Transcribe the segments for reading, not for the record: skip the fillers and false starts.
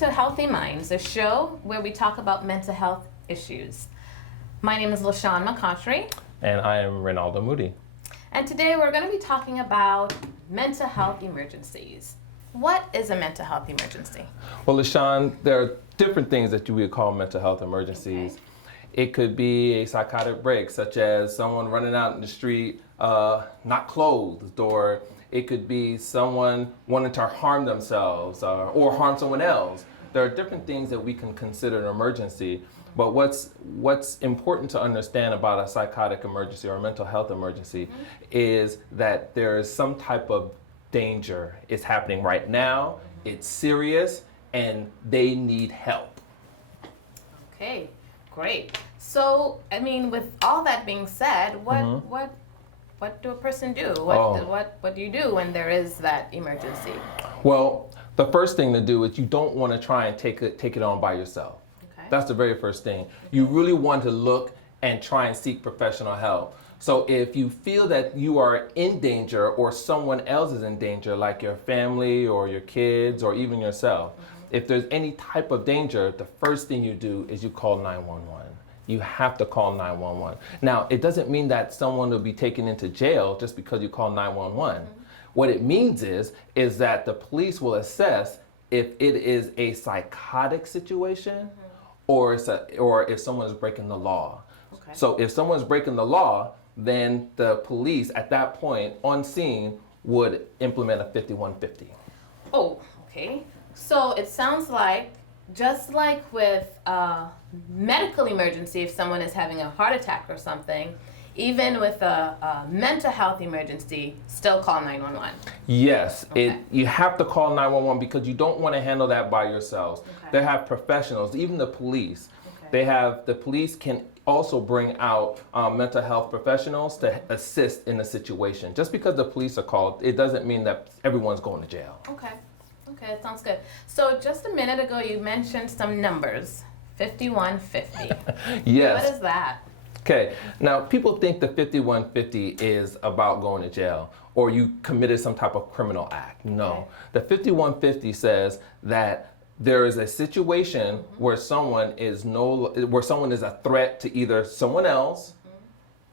to Healthy Minds, a show where we talk about mental health issues. My name is LaShawn McCautry. And I am Ronaldo Moody. And today we're going to be talking about mental health emergencies. What is a mental health emergency? Well, LaShawn, there are different things that you would call mental health emergencies. Okay. It could be a psychotic break, such as someone running out in the street, not clothed, or it could be someone wanting to harm themselves or harm someone else. There are different things that we can consider an emergency, but what's important to understand about a psychotic emergency or a mental health emergency is that there is some type of danger. It's happening right now, it's serious, and they need help. Okay, great. So, I mean, with all that being said, what do a person do? What do you do when there is that emergency? Well, the first thing to do is you don't want to try and take it on by yourself. Okay. That's the very first thing. You really want to look and try and seek professional help. So if you feel that you are in danger or someone else is in danger, like your family or your kids or even yourself, if there's any type of danger, the first thing you do is you call 911. You have to call 911. Now, it doesn't mean that someone will be taken into jail just because you call 911. What it means is that the police will assess if it is a psychotic situation or if someone is breaking the law. Okay. So if someone's breaking the law, then the police at that point on scene would implement a 5150. Oh, okay. So it sounds like, just like with a medical emergency, if someone is having a heart attack or something, even with a mental health emergency, still call 911. Yes, Okay. you have to call 911 because you don't want to handle that by yourselves. Okay. They have professionals, even the police. Okay. The police can also bring out mental health professionals to assist in the situation. Just because the police are called, it doesn't mean that everyone's going to jail. Okay. Okay, that sounds good. So just a minute ago, you mentioned some numbers. 5150. Yes. What is that? Okay, now people think the 5150 is about going to jail or you committed some type of criminal act. No, the 5150 says that there is a situation where someone is a threat to either someone else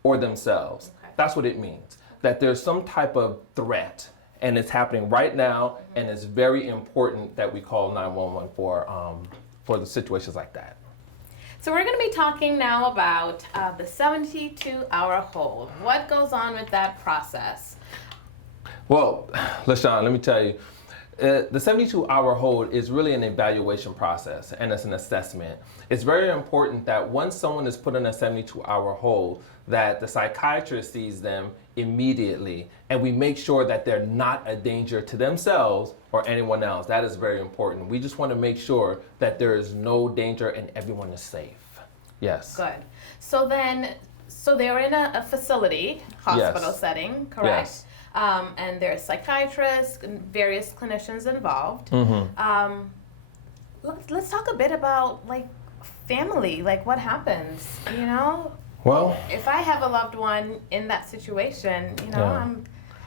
or themselves. Okay. That's what it means. That there's some type of threat and it's happening right now, and it's very important that we call 911 for the situations like that. So we're going to be talking now about the 72-hour hold. What goes on with that process? Well, LaShawn, let me tell you, the 72-hour hold is really an evaluation process, and it's an assessment. It's very important that once someone is put in a 72-hour hold, that the psychiatrist sees them immediately, and we make sure that they're not a danger to themselves or anyone else. That is very important. We just want to make sure that there is no danger and everyone is safe. Yes. Good. So they're in a facility, hospital Yes. setting, correct? Yes. And there's psychiatrists and various clinicians involved. Let's talk a bit about like family, like what happens, you know? Well, If I have a loved one in that situation, you know, Yeah.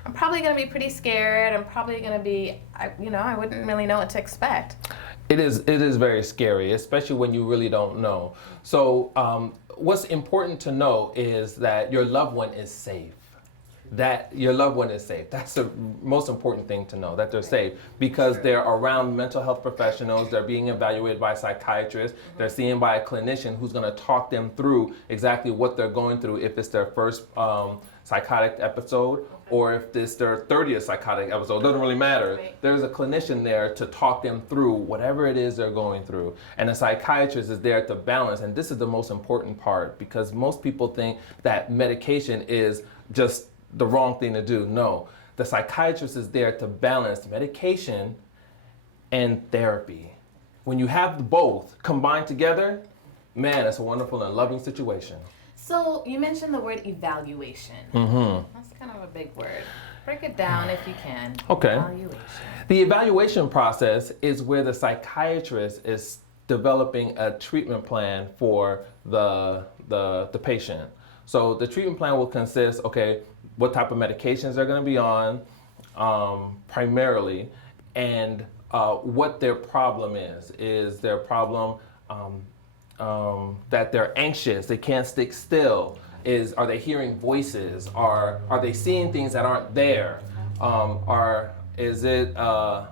I'm probably going to be pretty scared. I'm probably going to be, I wouldn't really know what to expect. it is very scary, especially when you really don't know. So what's important to know is that your loved one is safe. That your loved one is safe. That's the most important thing to know, that they're safe, because they're around mental health professionals, they're being evaluated by psychiatrists, they're seen by a clinician who's going to talk them through exactly what they're going through, if it's their first psychotic episode or if it's their 30th psychotic episode. It doesn't really matter. Right. There's a clinician there to talk them through whatever it is they're going through. And a psychiatrist is there to balance. And this is the most important part, because most people think that medication is just the wrong thing to do. No, the psychiatrist is there to balance medication and therapy. When you have both combined together, man, it's a wonderful and loving situation. So you mentioned the word evaluation. That's kind of a big word. Break it down if you can. Okay. Evaluation. The evaluation process is where the psychiatrist is developing a treatment plan for the patient. So the treatment plan will consist, okay, what type of medications they're going to be on primarily, and what their problem is. Is their problem that they're anxious, they can't stick still? Are they hearing voices? Are they seeing things that aren't there? Are the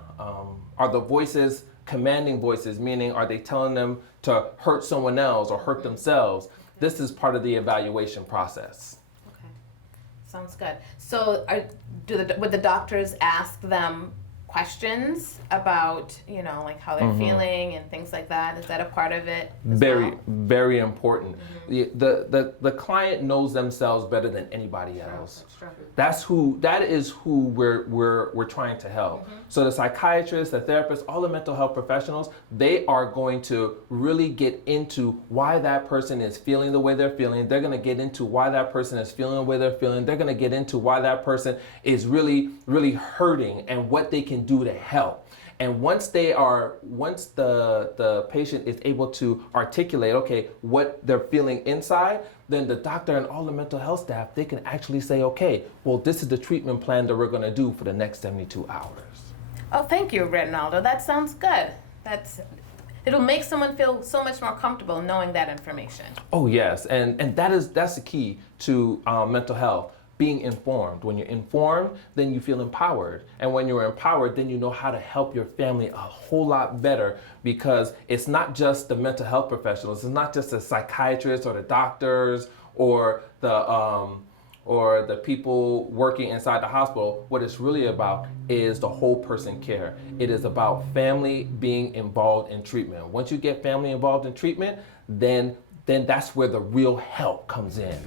voices commanding voices, meaning are they telling them to hurt someone else or hurt themselves? This is part of the evaluation process. Okay, sounds good. So would the doctors ask them questions about, like how they're feeling and things like that? Is that a part of it as Very, well? very important. The client knows themselves better than anybody else. That is who we're trying to help. So the psychiatrists, the therapists, all the mental health professionals, they are going to really get into why that person is feeling the way they're feeling. They're going to get into why that person is feeling the way they're feeling. They're going to get into why that person is really, really hurting and what they can do to help. And once the patient is able to articulate, okay, what they're feeling inside, then the doctor and all the mental health staff, they can actually say, okay, well, this is the treatment plan that we're going to do for the next 72 hours. Oh, thank you, Ronaldo. That sounds good. It'll make someone feel so much more comfortable knowing that information. Oh, yes. And that's the key to mental health. Being informed. When you're informed, then you feel empowered. And when you're empowered, then you know how to help your family a whole lot better, because it's not just the mental health professionals. It's not just the psychiatrists or the doctors or the people working inside the hospital. What it's really about is the whole person care. It is about family being involved in treatment. Once you get family involved in treatment, then that's where the real help comes in.